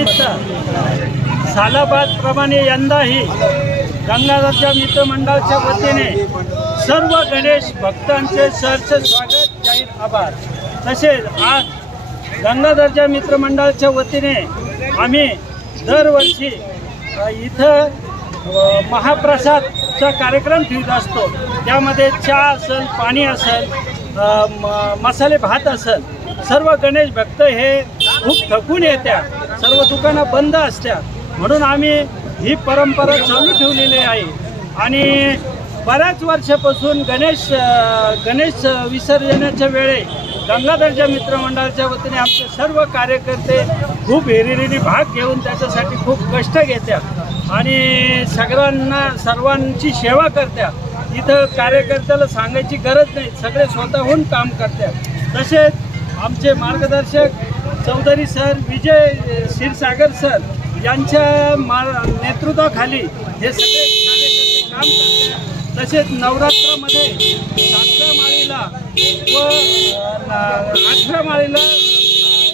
निमित्त सालाबादप्रमाणे यंदाही गंगाधरच्या मित्रमंडळाच्या वतीने सर्व गणेश भक्तांचे सहर्ष स्वागत जाहीर आभार. तसेच आज गंगाधरच्या मित्रमंडळाच्या वतीने आम्ही दरवर्षी इथं महाप्रसादचा कार्यक्रम ठेवत असतो. त्यामध्ये चहा असेल पाणी असेल म- मसाले भात असेल सर्व गणेश भक्त हे खूप थकून येत्या सर्व दुकानं बंद असत्या म्हणून आम्ही ही परंपरा चालू ठेवलेली आहे. आणि बऱ्याच वर्षापासून गणेश गणेश विसर्जनाच्या वेळे गंगाधरच्या मित्रमंडळाच्या वतीने आमचे सर्व कार्यकर्ते खूप हिरिरीने भाग घेऊन त्याच्यासाठी खूप कष्ट घेतात. आणि सगळ्यांना सर्वांची सेवा करतात. इथं कार्यकर्त्याला सांगायची गरज नाही. सगळे स्वतःहून काम करतात. तसेच आमचे मार्गदर्शक चौधरी सर विजय क्षीरसागर सर यांच्या मार नेतृत्वाखाली हे सगळे कार्यकर्ते काम करतात तसेच नवरात्रामध्ये सातव्या माळीला व आठव्या माळीला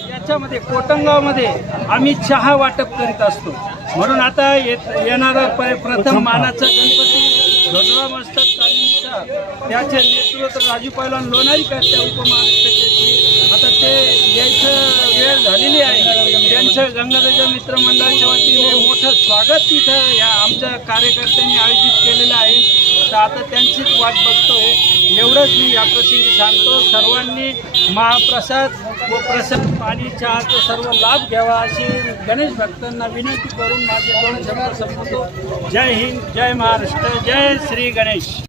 याच्यामध्ये कोटंगावमध्ये आम्ही चहा वाटप करीत असतो. म्हणून आता येत येणारा प प्रथम मानाचा गणपती धोडरा मस्तक तालिमीचा त्याचे नेतृत्व राजू पैलवान लोणारी करते उपमहाराष्ट्राचे. आता ते आहे गंगाधरच्या मित्रमंडळाच्या वतीने मोठं स्वागत तिथं या आमच्या कार्यकर्त्यांनी आयोजित केलेलं आहे. तर आता त्यांचीच वाट बघतोय. एवढंच मी या प्रसंगी सांगतो. सर्वांनी महाप्रसाद व प्रसाद पाणी चहाचा सर्व लाभ घ्यावा अशी गणेश भक्तांना विनंती करून माझे दोन शब्द संपवतो. जय हिंद जय महाराष्ट्र जय श्री गणेश.